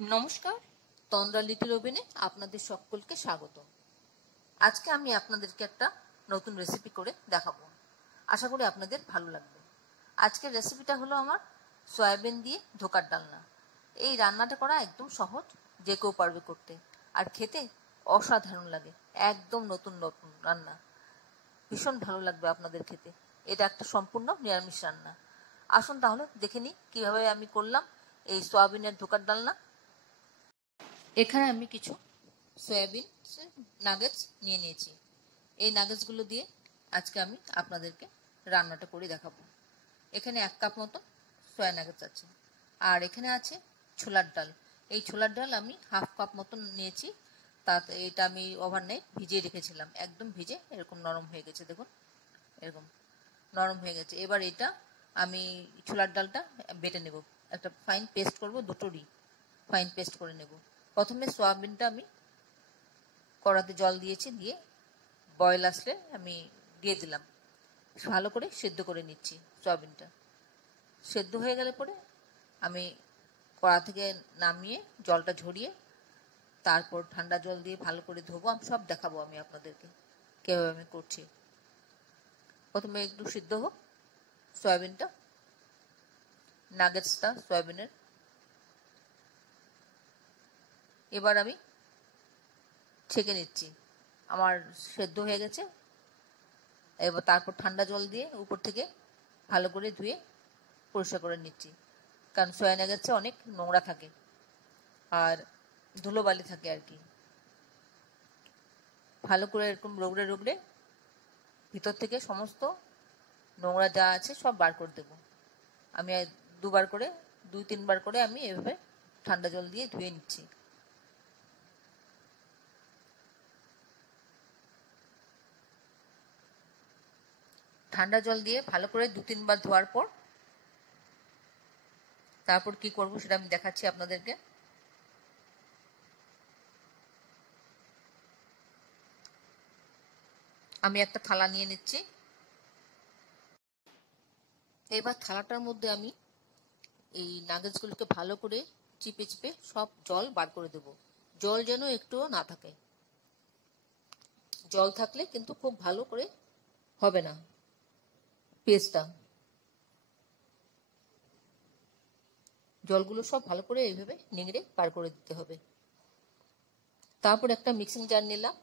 নমস্কার, তন্দ্রা লিটল ওভেনে আপনাদের সকলকে স্বাগত। আজকে আমি আপনাদেরকে একটা নতুন রেসিপি করে দেখাবো। আশা করি আপনাদের ভালো লাগবে। আজকের রেসিপিটা হলো আমার সয়াবিন দিয়ে ধোকার ডালনা। এই রান্নাটা করা একদম সহজ, যে কেউ পারবে করতে, আর খেতে অসাধারণ লাগে। একদম নতুন নতুন রান্না, ভীষণ ভালো লাগবে আপনাদের খেতে। এটা একটা সম্পূর্ণ নিরামিষ রান্না। আসুন তাহলে দেখে নিই কীভাবে আমি করলাম এই সয়াবিনের ধোকার ডালনা। এখানে আমি কিছু সয়াবিন নাগেটস নিয়ে নিয়েছি। এই নাগেটসগুলো দিয়ে আজকে আমি আপনাদেরকে রান্নাটা করে দেখাবো। এখানে 1 কাপ মতো সয়া নাগেটস আছে, আর এখানে আছে ছোলার ডাল। এই ছোলার ডাল আমি 1/2 কাপ মতন নিয়েছি। তাতে এটা আমি ওভারনাইট ভিজিয়ে রেখেছিলাম, একদম ভিজে এরকম নরম হয়ে গেছে। দেখুন, এরকম নরম হয়ে গেছে। এবার এটা আমি ছোলার ডালটা বেটে নেব, একটা ফাইন পেস্ট করব, দুটোরই ফাইন পেস্ট করে নেব। প্রথমে সয়াবিনটা আমি কড়াতে জল দিয়েছি, দিয়ে বয়েল আসলে আমি দিয়ে দিলাম। ভালো করে সেদ্ধ করে নিচ্ছি। সয়াবিনটা সেদ্ধ হয়ে গেলে পরে আমি কড়া থেকে নামিয়ে জলটা ঝরিয়ে তারপর ঠান্ডা জল দিয়ে ভালো করে ধোবো। আমি সব দেখাবো আমি আপনাদেরকে কীভাবে আমি করছি। প্রথমে একটু সিদ্ধ হোক সয়াবিনটা, নাগেটসটা সয়াবিনের। এবার আমি ছেঁকে নিচ্ছি। আমার সেদ্ধ হয়ে গেছে। এবার তারপর ঠান্ডা জল দিয়ে উপর থেকে ভালো করে ধুয়ে পরিষ্কার করে নিচ্ছি, কারণ সয়া নাগেটসে অনেক নোংরা থাকে আর ধুলোবালি থাকে আর কি। ভালো করে এরকম রগড়ে রগড়ে ভিতর থেকে সমস্ত নোংরা যা আছে সব বার করে দেবো। আমি 2-3 বার করে আমি এভাবে ঠান্ডা জল দিয়ে ধুয়ে নিচ্ছি। ঠান্ডা জল দিয়ে ভালো করে 2-3 বার ধোয়ার পর তারপর কি করব সেটা আমি দেখাচ্ছি আপনাদেরকে। আমি একটা থালা নিয়ে নিচ্ছি। এবার থালাটার মধ্যে আমি এই নাগেটসগুলোকে ভালো করে চিপে চিপে সব জল বার করে দেব। জল যেন একটুও না থাকে। জল থাকলে কিন্তু খুব ভালো করে হবে না পেস্টটা। জলগুলো সব ভালো করে এইভাবে নিংড়ে বার করে দিতে হবে। তারপর একটা মিক্সিং জার নিলাম,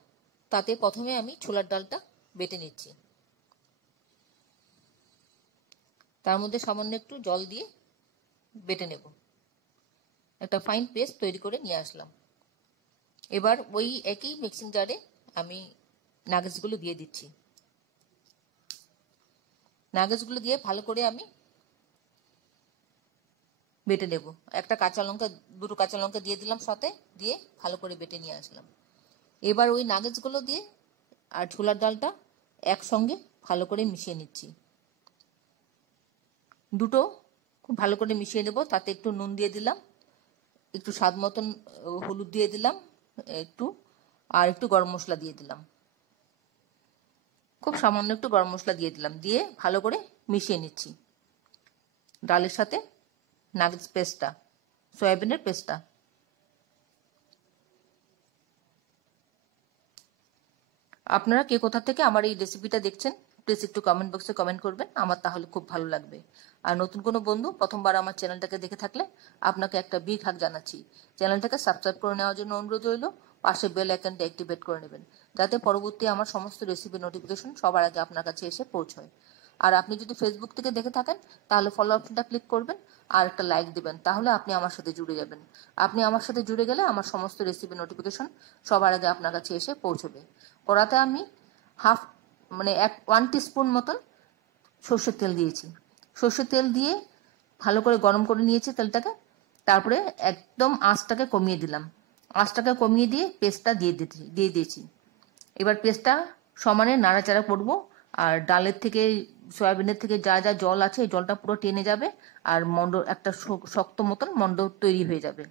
তাতে প্রথমে আমি ছোলার ডালটা বেটে নিচ্ছি। তার মধ্যে সামান্য একটু জল দিয়ে বেটে নেব, একটা ফাইন পেস্ট তৈরি করে নিয়ে আসলাম। এবার ওই একই মিক্সিং জারে আমি নাগেটসগুলো দিয়ে দিচ্ছি। নাগেটসগুলো দিয়ে ভালো করে আমি বেটে নেব। দুটো কাঁচা লঙ্কা দিয়ে দিলাম সাথে, দিয়ে ভালো করে বেটে নিয়ে আসলাম। এবার ওই নাগেটসগুলো দিয়ে আর ছোলার ডালটা একসঙ্গে ভালো করে মিশিয়ে নিচ্ছি। দুটো খুব ভালো করে মিশিয়ে নেব। তাতে একটু নুন দিয়ে দিলাম, একটু স্বাদ মতন হলুদ দিয়ে দিলাম, আর একটু গরম মশলা দিয়ে দিলাম, খুব সামান্য একটু গরম মশলা দিয়ে দিলাম। দিয়ে ভালো করে মিশিয়ে নিচ্ছি ডালের সাথে নাগেটস পেস্টটা, সয়াবিনের পেস্টটা। আপনারা কে কোথা থেকে আমার এই রেসিপিটা দেখছেন প্লিজ একটু কমেন্ট বক্সে কমেন্ট করবেন, আমার তাহলে খুব ভালো লাগবে। আর নতুন কোনো বন্ধু প্রথমবার আমার চ্যানেলটাকে দেখে থাকলে আপনাকে একটা বিগ হাগ জানাচ্ছি। চ্যানেলটাকে সাবস্ক্রাইব করে নেওয়ার জন্য অনুরোধ রইল। পাশে বেল আইকনটা অ্যাক্টিভেট করে নেবেন, যাতে পরবর্তী আমার সমস্ত রেসিপি নোটিফিকেশন সবার আগে আপনার কাছে এসে পৌঁছয়। আর আপনি যদি ফেসবুক থেকে দেখে থাকেন তাহলে ফলো অপশনটা ক্লিক করবেন আর একটা লাইক দিবেন, তাহলে আপনি আমার সাথে জুড়ে যাবেন। আপনি আমার সাথে জুড়ে গেলে আমার সমস্ত রেসিপি নোটিফিকেশন সবার আগে আপনার কাছে এসে পৌঁছবে। কড়াতে আমি 1 টিস্পুন মতন সর্ষের তেল দিয়েছি। সর্ষের তেল দিয়ে ভালো করে গরম করে নিয়েছি তেলটাকে। তারপরে একদম আঁচটাকে কমিয়ে দিলাম। আঁচটাকে কমিয়ে দিয়ে পেস্টটা দিয়ে দিয়েছি। এবার পেস্টটা সমানে নাড়াচাড়া করব। আর ডালের থেকে সয়াবিনের থেকে যা যা জল আছে এই জলটা পুরো টেনে যাবে, আর একটা শক্ত মতন মন্ড তৈরি হয়ে যাবে।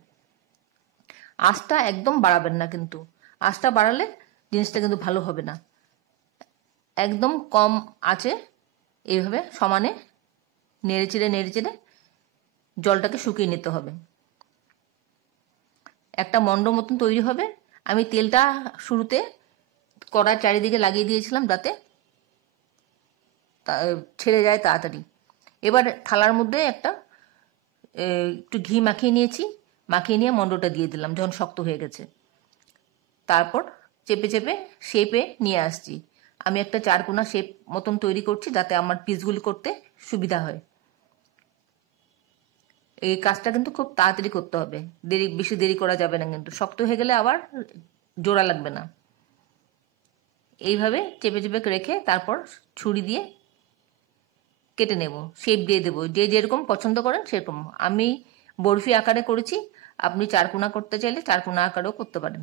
আঁচটা একদম বাড়াবেন না, কিন্তু আঁচটা বাড়ালে জিনিসটা কিন্তু ভালো হবে না। একদম কম আঁচে এইভাবে সমানে নেড়ে চেড়ে জলটাকে শুকিয়ে নিতে হবে। একটা মন্ড মতন তৈরি হবে। আমি তেলটা শুরুতে কড়ার চারিদিকে লাগিয়ে দিয়েছিলাম যাতে ছেড়ে যায় তাড়াতাড়ি। এবার থালার মধ্যে একটু ঘি মাখিয়ে নিয়েছি, মাখিয়ে নিয়ে মন্ডটা দিয়ে দিলাম যখন শক্ত হয়ে গেছে। তারপর চেপে চেপে শেপে নিয়ে আসছি। আমি একটা চারকোনা শেপ মতন তৈরি করছি যাতে আমার পিসগুলি করতে সুবিধা হয়। এই কাজটা কিন্তু খুব তাড়াতাড়ি করতে হবে, বেশি দেরি করা যাবে না, কিন্তু শক্ত হয়ে গেলে আবার জোড়া লাগবে না। এইভাবে চেপে চেপে রেখে তারপর ছুরি দিয়ে কেটে নেব, শেপ দিয়ে দেবো, যে যেরকম পছন্দ করেন সেরকম। আমি বরফি আকারে করেছি, আপনি চারকোনা করতে চাইলে চারকোনা আকারেও করতে পারেন।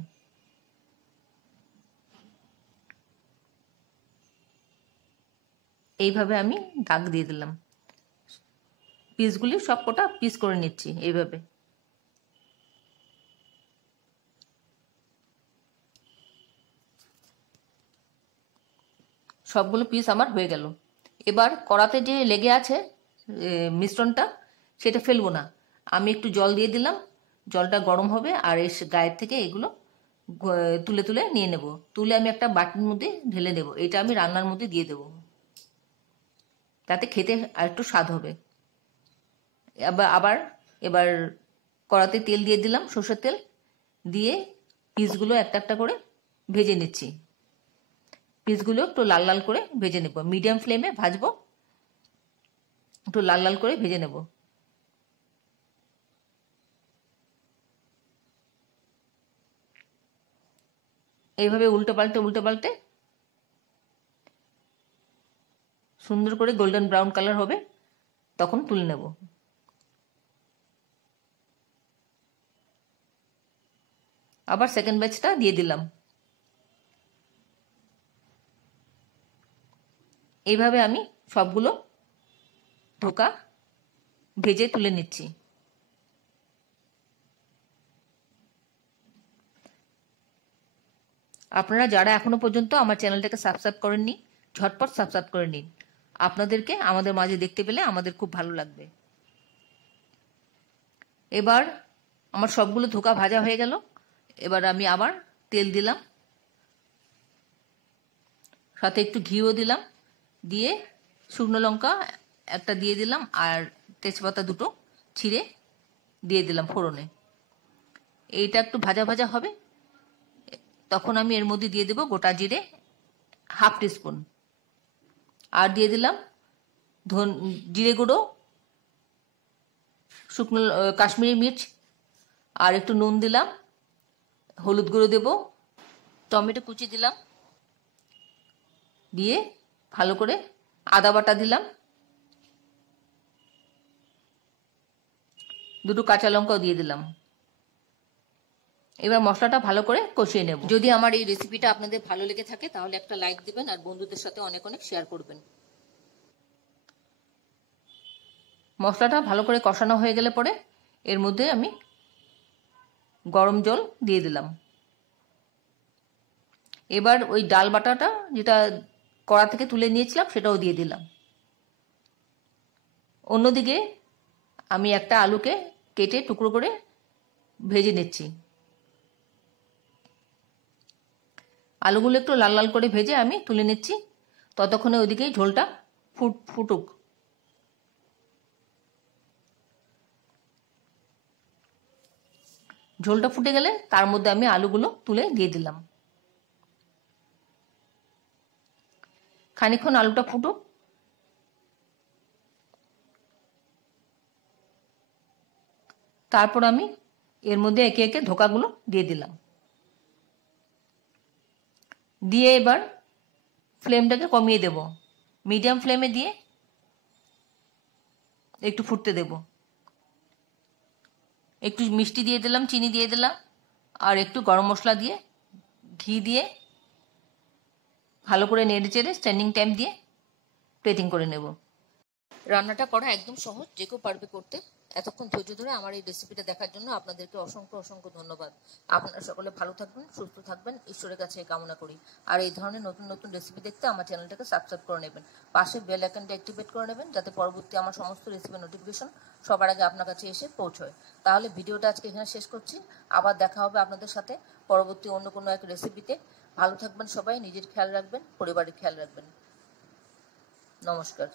এইভাবে আমি দাগ দিয়ে দিলাম। পিসগুলি সব কটা পিস করে নিচ্ছি এইভাবে। সবগুলো পিস আমার হয়ে গেল। এবার কড়াতে যে লেগে আছে মিশ্রণটা, সেটা ফেলবো না। আমি একটু জল দিয়ে দিলাম, জলটা গরম হবে আর এর গায়ের থেকে এগুলো তুলে তুলে নিয়ে নেব। তুলে আমি একটা বাটির মধ্যে ঢেলে দেবো। এটা আমি রান্নার মধ্যে দিয়ে দেবো, তাতে খেতে আর একটু স্বাদ হবে। এবার কড়াতে তেল দিয়ে দিলাম, সর্ষের তেল দিয়ে পিসগুলো একটা একটা করে ভেজে নিচ্ছি। পিসগুলো একটু লাল লাল করে ভেজে নেব, মিডিয়াম ফ্লেমে ভাজবো, একটু লাল লাল করে ভেজে নেব। এইভাবে উল্টে পাল্টে সুন্দর করে গোল্ডেন ব্রাউন কালার হবে, তখন তুলে নেব। আবার সেকেন্ড ব্যাচটা দিয়ে দিলাম। এইভাবে আমি সবগুলো ধোকা ভেজে তুলে নিচ্ছি। আপনারা যারা এখনো পর্যন্ত আমার চ্যানেলটাকে সাবস্ক্রাইব করেননি, ঝটপট সাবস্ক্রাইব করে নিন। আপনাদেরকে আমাদের মাঝে দেখতে পেলে আমাদের খুব ভালো লাগবে। এবার আমার সবগুলো ধোকা ভাজা হয়ে গেল। এবার আমি আবার তেল দিলাম, সাথে একটু ঘিও দিলাম, দিয়ে শুকনো লঙ্কা একটা দিয়ে দিলাম আর তেজপাতা দুটো ছিঁড়ে দিয়ে দিলাম ফোড়নে। এইটা একটু ভাজা ভাজা হবে, তখন আমি এর মধ্যে দিয়ে দেবো গোটা জিরে হাফ টিস্পুন, আর দিয়ে দিলাম জিরে গুঁড়ো, শুকনো কাশ্মীরি মির্চ, আর একটু নুন দিলাম, হলুদ গুঁড়ো দেব, টমেটো কুচি দিলাম, দিয়ে ভালো করে আদা বাটা দিলাম, দুটো কাঁচা লঙ্কাও দিয়ে দিলাম। এবার মশলাটা ভালো করে কষিয়ে নেব। যদি আমার এই রেসিপিটা আপনাদের ভালো লেগে থাকে তাহলে একটা লাইক দিবেন আর বন্ধুদের সাথে অনেক অনেক শেয়ার করবেন। মশলাটা ভালো করে কষানো হয়ে গেলে পরে এর মধ্যে আমি গরম জল দিয়ে দিলাম। এবার ওই ডাল বাটাটা যেটা কড়া থেকে তুলে নিয়েছিলাম সেটাও দিয়ে দিলাম। অন্যদিকে আমি একটা আলুকে কেটে টুকরো করে ভেজে নিচ্ছি। আলুগুলো একটু লাল লাল করে ভেজে আমি তুলে নিচ্ছি, ততক্ষণে ওইদিকেই ঝোলটা ফুটুক। ঝোলটা ফুটে গেলে তার মধ্যে আমি আলুগুলো তুলে দিয়ে দিলাম। খানিকক্ষণ আলুটা ফুটুক, তারপর আমি এর মধ্যে একে একে ধোকাগুলো দিয়ে দিলাম। দিয়ে এবার ফ্লেমটাকে কমিয়ে দেব, মিডিয়াম ফ্লেমে দিয়ে একটু ফুটতে দেব। একটু মিষ্টি দিয়ে দিলাম, চিনি দিয়ে দিলাম, আর একটু গরম মশলা দিয়ে ঘি দিয়ে ভালো করে নেড়ে চেড়ে স্ট্যান্ডিং টাইম দিয়ে প্লেটিং করে নেব। রান্নাটা করা একদম সহজ, যে কেউ পারবে করতে। এতক্ষণ ধৈর্য ধরে আমার এই রেসিপিটা দেখার জন্য আপনাদেরকে অসংখ্য অসংখ্য ধন্যবাদ। আপনারা সকলে ভালো থাকবেন, সুস্থ থাকবেন, ঈশ্বরের কাছে কামনা করি। আর এই ধরনের নতুন নতুন রেসিপি দেখতে আমার চ্যানেলটাকে সাবস্ক্রাইব করে নেবেন, পাশে বেল আইকনটা অ্যাক্টিভেট করে নেবেন, যাতে পরবর্তী আমার সমস্ত রেসিপির নোটিফিকেশন সবার আগে আপনার কাছে এসে পৌঁছয়। তাহলে ভিডিওটা আজকে এখানে শেষ করছি। আবার দেখা হবে আপনাদের সাথে পরবর্তী অন্য কোনো এক রেসিপিতে। ভালো থাকবেন সবাই, নিজের খেয়াল রাখবেন, পরিবারের খেয়াল রাখবেন। নমস্কার।